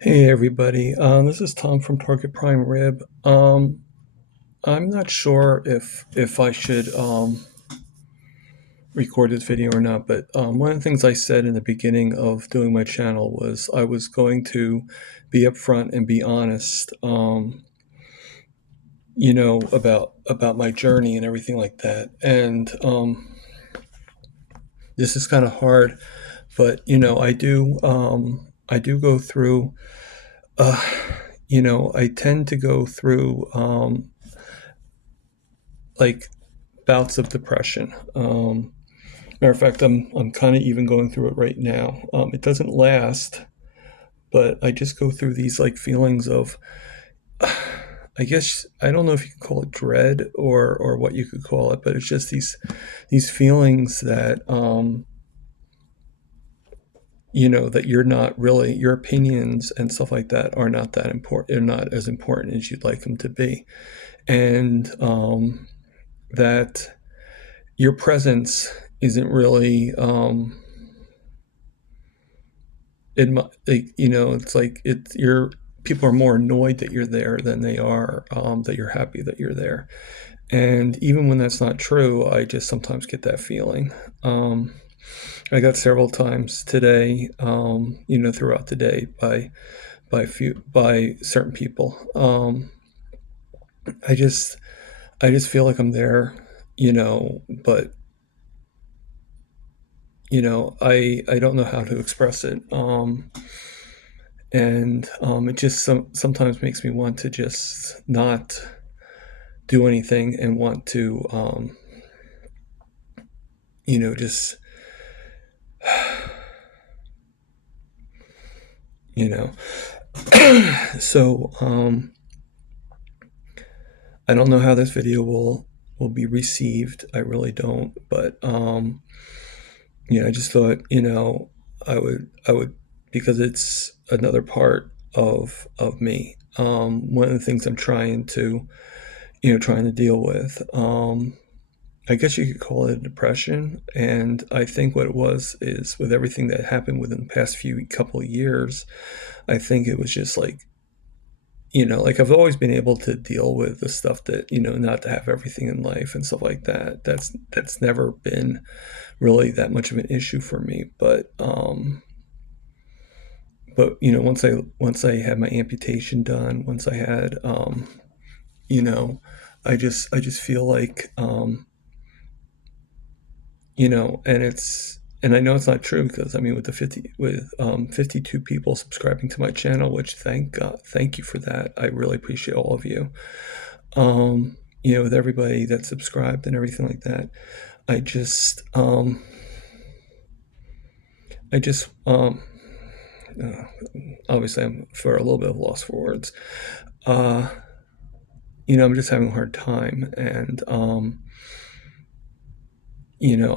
Hey everybody, this is Tom from Target Prime Rib. I'm not sure if I should record this video or not, but one of the things I said in the beginning of doing my channel was I was going to be upfront and be honest, about my journey and everything like that. And this is kind of hard, but I do go through. Uh, I tend to go through like bouts of depression. Matter of fact, I'm kind of even going through it right now. It doesn't last, but I just go through these like feelings of, I guess I don't know if you could call it dread or what you could call it, but it's just these feelings that that you're not really, your opinions and stuff like that are not that important. They're not as important as you'd like them to be, and that your presence isn't really it's like it's you're people are more annoyed that you're there than they are that you're happy that you're there. And even when that's not true, I just sometimes get that feeling. I got several times today, throughout the day by certain people. I just I just feel like I'm there, but I don't know how to express it. And it just sometimes makes me want to just not do anything and want to, just, you know. So I don't know how this video will be received. I really don't, but I just thought, I would because it's another part of me. One of the things I'm trying to deal with. I guess you could call it a depression, and I think what it was is with everything that happened within the past few couple of years. I think it was just like, like I've always been able to deal with the stuff that, not to have everything in life and stuff like that. That's never been really that much of an issue for me. But once I had my amputation done, once I had you know, I just feel like and I know it's not true because I mean with the 52 people subscribing to my channel, which thank God, thank you for that. I really appreciate all of you. With everybody that subscribed and everything like that, I just I just uh, obviously I'm for a little bit of loss for words. Uh, I'm just having a hard time, and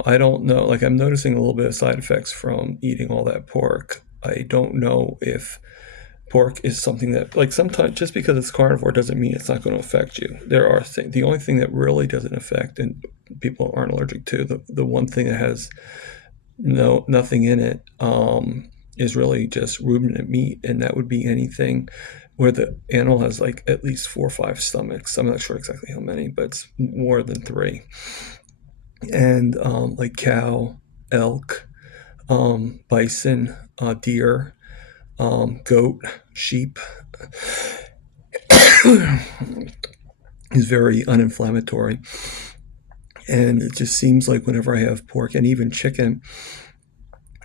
I don't know. Like, I'm noticing a little bit of side effects from eating all that pork. I don't know if pork is something that, like, sometimes just because it's carnivore doesn't mean it's not going to affect you. There are things, the only thing that really doesn't affect and people aren't allergic to, the one thing that has nothing in it, is really just ruminant meat, and that would be anything where the animal has like at least 4 or 5 stomachs. I'm not sure exactly how many, but it's more than three. And like cow, elk, bison, deer, goat, sheep is very uninflammatory. And it just seems like whenever I have pork and even chicken,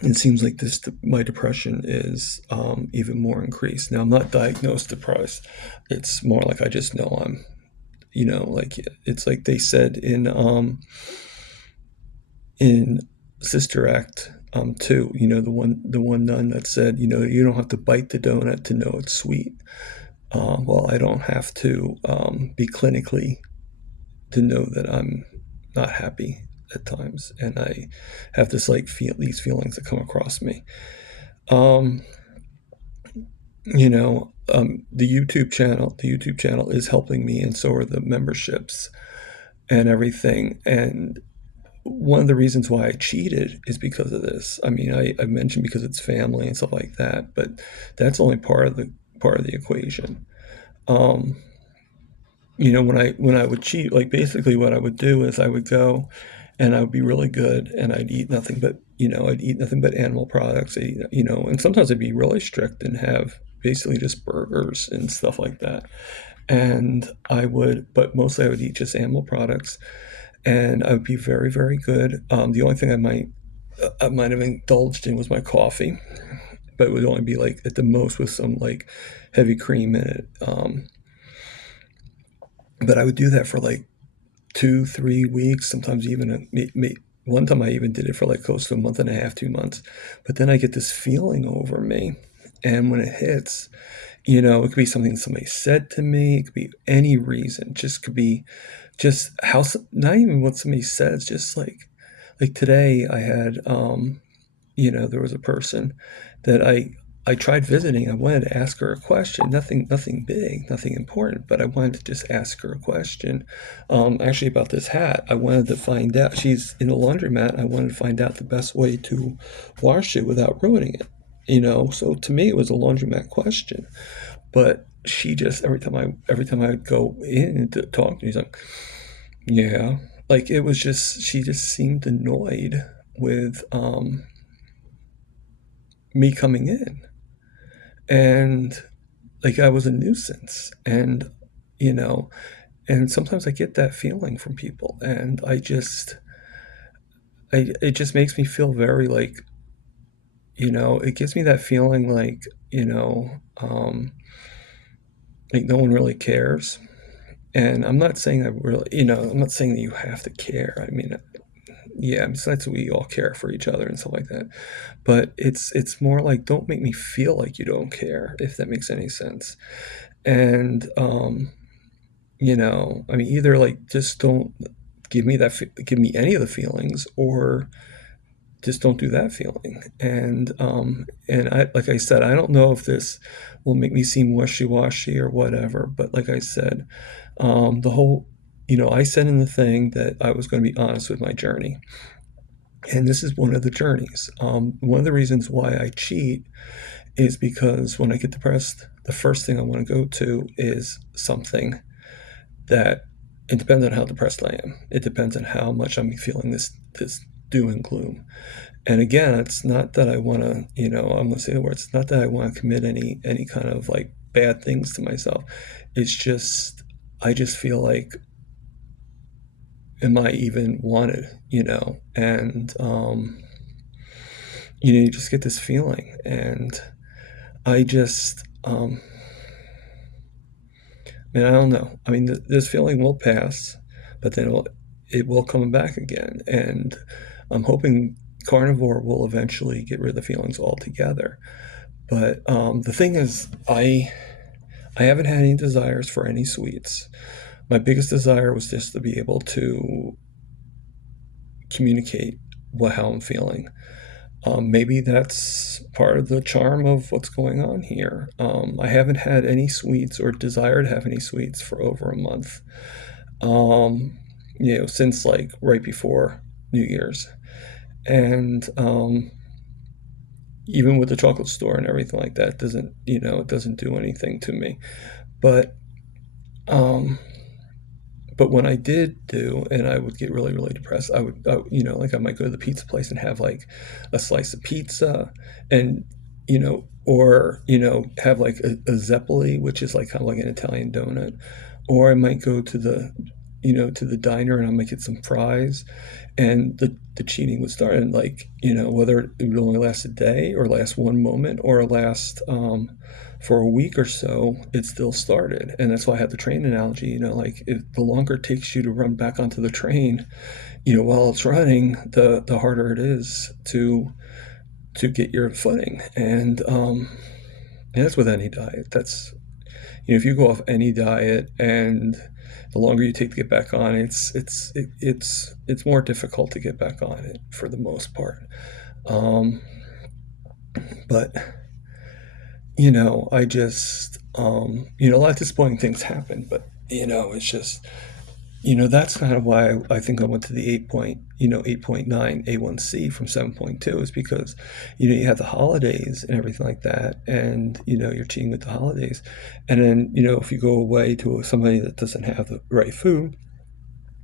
it seems like my depression is even more increased. Now I'm not diagnosed depressed. It's more like I just know I'm, like it's like they said in Sister Act 2, the one nun that said, you don't have to bite the donut to know it's sweet. Well, I don't have to be clinically to know that I'm not happy at times, and I have this like these feelings that come across me. Um, the YouTube channel is helping me, and so are the memberships and everything. And one of the reasons why I cheated is because of this. I mean, I mentioned because it's family and stuff like that, but that's only part of the equation. Um, when I would cheat, like basically what I would do is I would go and I would be really good and I'd eat nothing but, I'd eat nothing but animal products, and sometimes I'd be really strict and have basically just burgers and stuff like that. And but mostly I would eat just animal products and I would be very, very good. The only thing I might have indulged in was my coffee, but it would only be like at the most with some like heavy cream in it. But I would do that for like 2, 3 weeks, sometimes even one time I even did it for like close to a month and a half, 2 months. But then I get this feeling over me, and when it hits, it could be something somebody said to me. It could be any reason. Just could be just not even what somebody says. Just like today, I had there was a person that I tried visiting. I wanted to ask her a question. Nothing big, nothing important, but I wanted to just ask her a question. Actually, about this hat, I wanted to find out. She's in a laundromat. I wanted to find out the best way to wash it without ruining it. So to me, it was a laundromat question. But she just every time I would go in to talk to her, she's like, yeah, like it was just she just seemed annoyed with me coming in, and like I was a nuisance, and you know and sometimes I get that feeling from people, and it just makes me feel very it gives me that feeling like no one really cares. And I'm not saying that really, I'm not saying that you have to care. I mean, yeah, besides we all care for each other and stuff like that. But it's more like don't make me feel like you don't care, if that makes any sense. And I mean, either like just don't give me any of the feelings, or just don't do that feeling. And I like I said, I don't know if this will make me seem wishy-washy or whatever, but like I said, the whole I said in the thing that I was going to be honest with my journey, and this is one of the journeys. One of the reasons why I cheat is because when I get depressed, the first thing I want to go to is something that it depends on how depressed I am. It depends on how much I'm feeling this doom and gloom. And again, it's not that I want to, I'm going to say the word. It's not that I want to commit any kind of like bad things to myself. It's just I just feel like, am I even wanted? And you just get this feeling, and I just man, I don't know. I mean, this feeling will pass, but then it will come back again, and I'm hoping carnivore will eventually get rid of the feelings altogether. But the thing is, I haven't had any desires for any sweets. My biggest desire was just to be able to communicate how I'm feeling. Maybe that's part of the charm of what's going on here. I haven't had any sweets or desire to have any sweets for over a month. Um, since like right before New Year's, and even with the chocolate store and everything like that, it doesn't do anything to me. But um, but when I did do, and I would get really, really depressed, like I might go to the pizza place and have like a slice of pizza, and or have like a zeppoli, which is like kind of like an Italian donut, or I might go to the diner and I might get some fries, and the cheating would start, and like whether it would only last a day or last one moment or last for a week or so, it still started. And that's why I had the train analogy. Like if the longer it takes you to run back onto the train, while it's running, the harder it is to get your footing. And that's with any diet. That's if you go off any diet, and the longer you take to get back on, it's more difficult to get back on it for the most part. Um, but I just a lot of disappointing things happen, but it's just That's kind of why I think I went to the 8.9 A1C from 7.2 is because, you have the holidays and everything like that, and you're cheating with the holidays, and then if you go away to somebody that doesn't have the right food,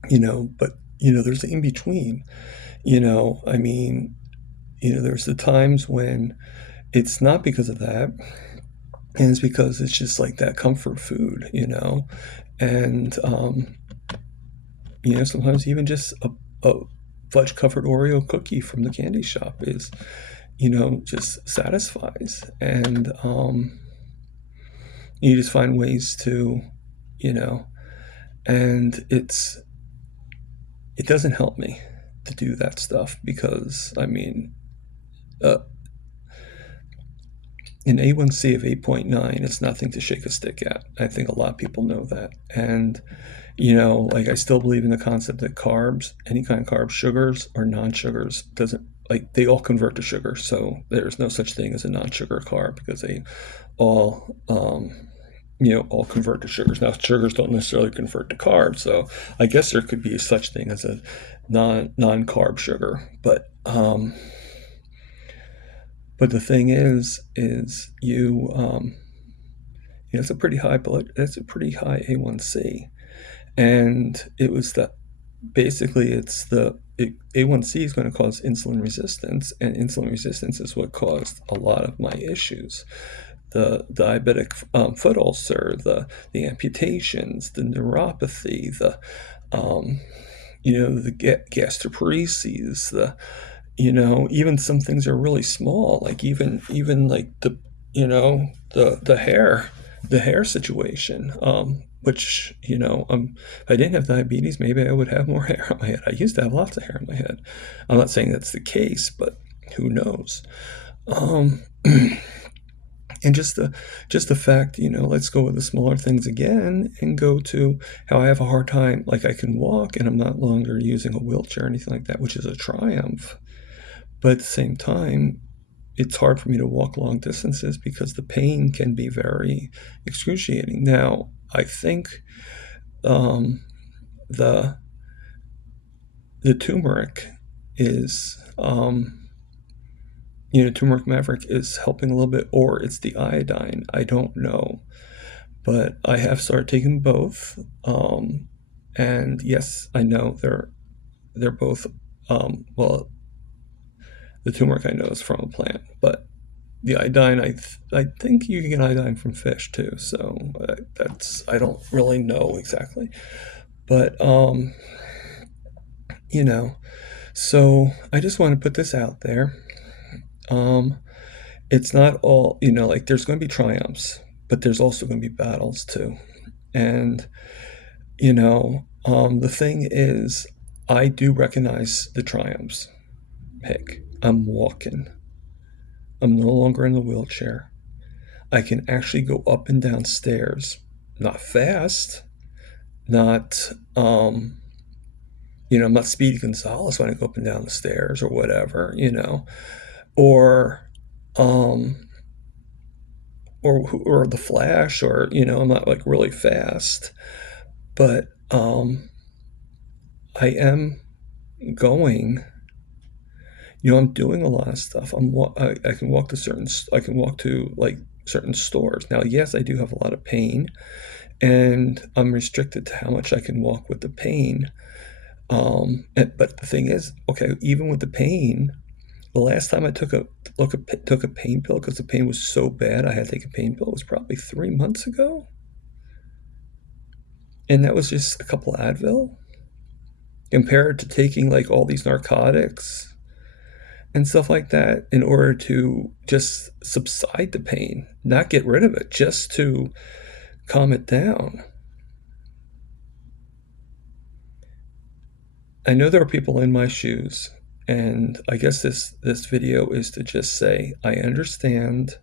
but there's the in between, I mean, there's the times when it's not because of that, and it's because it's just like that comfort food, and sometimes even just a fudge covered Oreo cookie from the candy shop is, just satisfies. And you just find ways to, you know, and it doesn't help me to do that stuff because, I mean, uh, an A1C of 8.9 is nothing to shake a stick at. I think a lot of people know that. And, like I still believe in the concept that carbs, any kind of carbs, sugars or non sugars, doesn't like they all convert to sugar. So there's no such thing as a non sugar carb because they all, all convert to sugars. Now, sugars don't necessarily convert to carbs. So I guess there could be such thing as a non carb sugar. But the thing is it's a pretty high blood. It's a pretty high A1C, and it was that basically A1C is going to cause insulin resistance, and insulin resistance is what caused a lot of my issues. The diabetic foot ulcer, the amputations, the neuropathy, um, the gastroparesis, even some things are really small, like even like the hair situation, which if I didn't have diabetes, maybe I would have more hair on my head. I used to have lots of hair on my head. I'm not saying that's the case, but who knows? Um, and just the fact, let's go with the smaller things again and go to how I have a hard time, like I can walk and I'm not longer using a wheelchair or anything like that, which is a triumph. But at the same time, it's hard for me to walk long distances because the pain can be very excruciating. Now, I think um, the the turmeric is turmeric maverick is helping a little bit, or it's the iodine. I don't know, but I have started taking both. And yes, I know they're both well, the turmeric I know is from a plant, but the iodine, I think you can get iodine from fish too. So I don't really know exactly, but you know, so I just want to put this out there. Um, it's not all like there's going to be triumphs, but there's also going to be battles too. And the thing is, I do recognize the triumphs. Heck, I'm walking. I'm no longer in the wheelchair. I can actually go up and down stairs, not fast, not I'm not Speedy Gonzalez when I go up and down the stairs or whatever, or um or the Flash, or I'm not like really fast, but I am going. I'm doing a lot of stuff. I can walk to I can walk to like certain stores. Now, yes, I do have a lot of pain, and I'm restricted to how much I can walk with the pain. But the thing is, okay, even with the pain, the last time I took a pain pill because the pain was so bad I had to take a pain pill, it was probably 3 months ago, and that was just a couple of Advil compared to taking like all these narcotics and stuff like that in order to just subside the pain, not get rid of it, just to calm it down. I know there are people in my shoes, and I guess this video is to just say I understand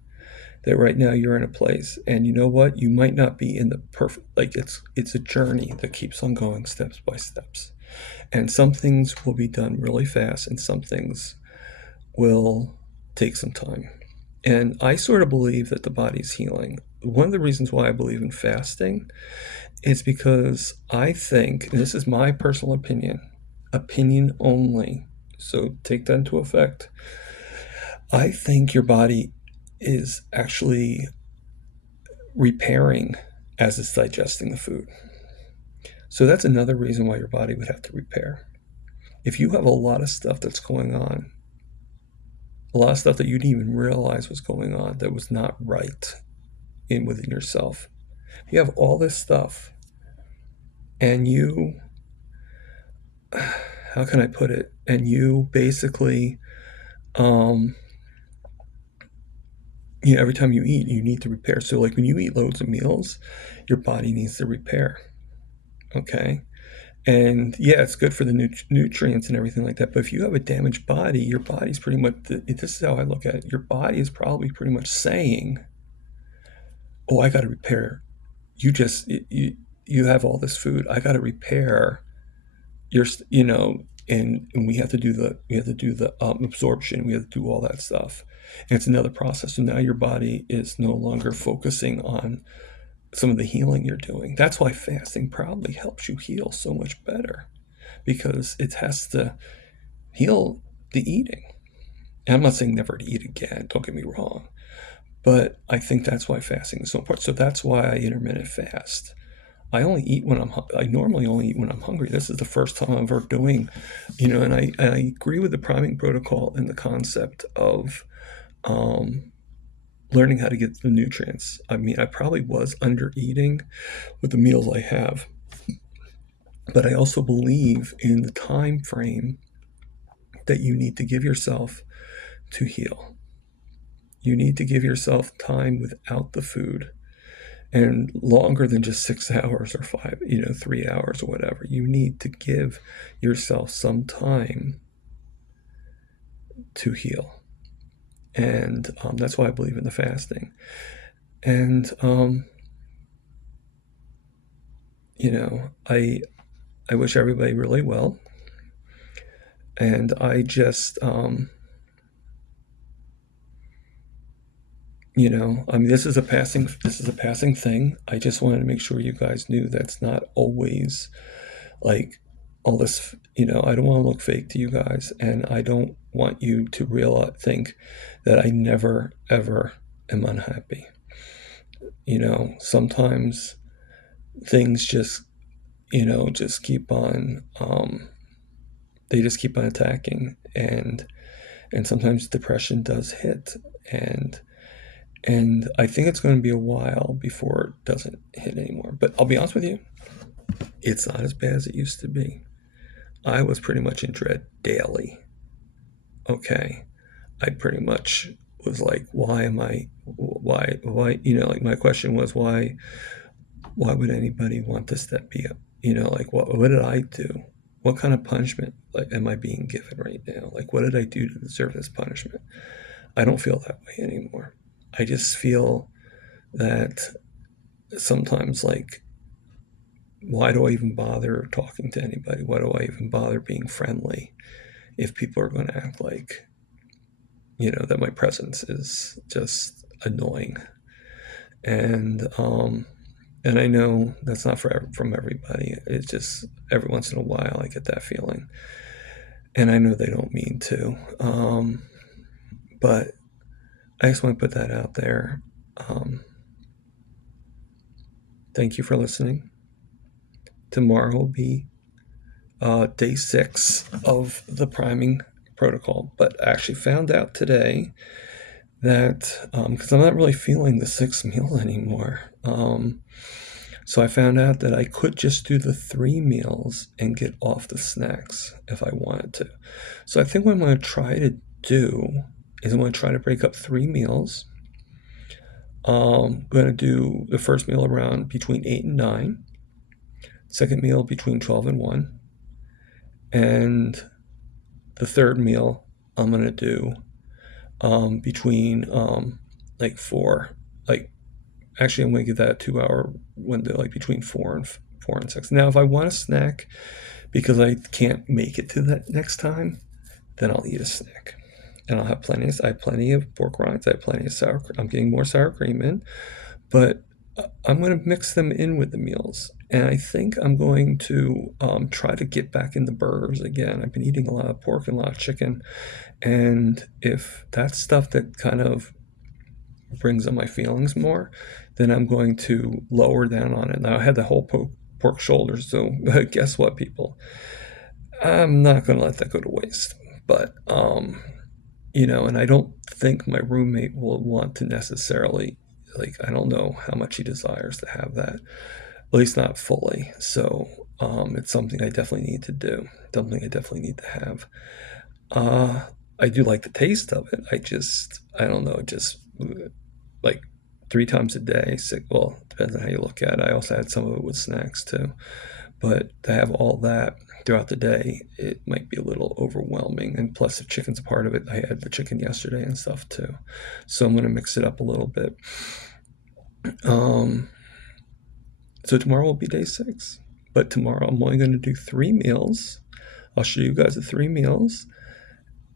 that right now you're in a place, and you know what? You might not be in the perfect, like it's a journey that keeps on going steps by steps. And some things will be done really fast and some things will take some time. And I sort of believe that the body's healing. one of the reasons why I believe in fasting is because I think, and this is my personal opinion only, so take that into effect. I think your body is actually repairing as it's digesting the food. So that's another reason why your body would have to repair. If you have a lot of stuff that's going on, a lot of stuff that you didn't even realize was going on that was not right in within yourself, you have all this stuff, and you, how can I put it? And you basically, um, every time you eat, you need to repair. So, like when you eat loads of meals, your body needs to repair. Okay. And yeah, it's good for the nutrients and everything like that. But if you have a damaged body, your body's pretty much, this is how I look at it. Your body is probably pretty much saying, oh, I got to repair. You have all this food. I got to repair your, and we have to do the absorption. We have to do all that stuff. And it's another process. So now your body is no longer focusing on some of the healing you're doing. That's why fasting probably helps you heal so much better, because it has to heal the eating. And I'm not saying never to eat again, don't get me wrong, but I think that's why fasting is so important. So that's why I intermittent fast. I normally only eat when I'm hungry. This is the first time I'm ever doing, and I agree with the priming protocol and the concept of learning how to get the nutrients. I mean, I probably was under eating with the meals I have, but I also believe in the time frame that you need to give yourself to heal. You need to give yourself time without the food, and longer than just 6 hours or 3 hours or whatever. You need to give yourself some time to heal. And that's why I believe in the fasting. And, I wish everybody really well. And I just, this is a passing thing. I just wanted to make sure you guys knew that's not always like all this. I don't want to look fake to you guys, and I don't want you to think that I never ever am unhappy. Sometimes things just keep on. They just keep on attacking, and sometimes depression does hit, and I think it's going to be a while before it doesn't hit anymore. But I'll be honest with you, it's not as bad as it used to be. I was pretty much in dread daily. Okay. I pretty much was like, why am I, why, like my question was, why would anybody want to step me up? Like, what did I do? What kind of punishment, like, am I being given right now? Like, what did I do to deserve this punishment? I don't feel that way anymore. I just feel that sometimes, like, why do I even bother talking to anybody? Why do I even bother being friendly if people are going to act like, that my presence is just annoying? And I know that's not from everybody. It's just every once in a while I get that feeling, and I know they don't mean to. But I just want to put that out there. Thank you for listening. Tomorrow will be day 6 of the priming protocol, but I actually found out today that because I'm not really feeling the 6th meal anymore, so I found out that I could just do the 3 meals and get off the snacks if I wanted to. So I think what I'm going to try to do is I'm going to try to break up 3 meals. I'm going to do the first meal around between 8 and 9, second meal between 12 and 1, and the third meal I'm going to do between like 4, like, actually I'm going to give that a 2-hour window, like between 4 and 6. Now if I want a snack because I can't make it to that next time, then I'll eat a snack. And I have plenty of pork rinds. I have plenty of sour cream. I'm getting more sour cream in, but I'm going to mix them in with the meals. And I think I'm going to try to get back into burgers again. I've been eating a lot of pork and a lot of chicken. And if that's stuff that kind of brings up my feelings more, then I'm going to lower down on it. Now, I had the whole pork shoulders, so guess what, people? I'm not going to let that go to waste. But, and I don't think my roommate will want to necessarily, like, I don't know how much he desires to have that, at least not fully. So, it's something I definitely need to do, something I definitely need to have. Uh, I do like the taste of it. I don't know, just like 3 times a day. Well, depends on how you look at it. I also had some of it with snacks too. But to have all that throughout the day, it might be a little overwhelming. And plus, if chicken's a part of it, I had the chicken yesterday and stuff too. So I'm going to mix it up a little bit. Um, so tomorrow will be day 6. But tomorrow I'm only going to do 3 meals. I'll show you guys the 3 meals.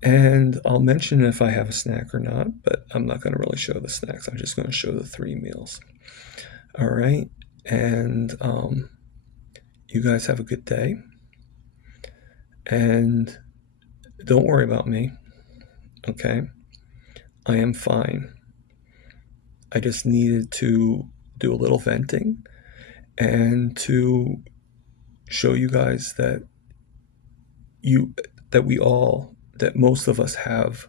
And I'll mention if I have a snack or not, but I'm not going to really show the snacks. I'm just going to show the 3 meals. All right. And you guys have a good day. And don't worry about me. Okay. I am fine. I just needed to do a little venting and to show you guys you that most of us have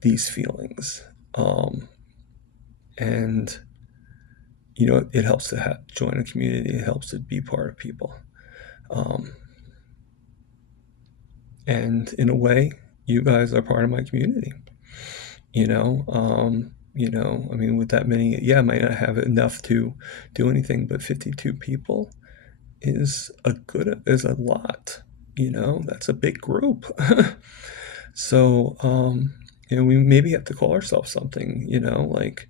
these feelings. And it helps to join a community. It helps to be part of people. And in a way, you guys are part of my community. I mean, with that many, yeah, I might not have enough to do anything, but 52 people is a lot. That's a big group. So, we maybe have to call ourselves something. Like,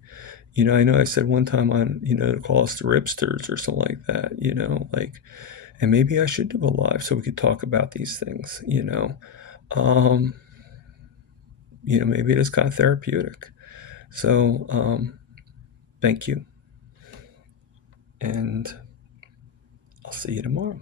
I know I said one time on, to call us the Ripsters or something like that. Like, and maybe I should do a live so we could talk about these things. Um, maybe it is kind of therapeutic. So, thank you. And I'll see you tomorrow.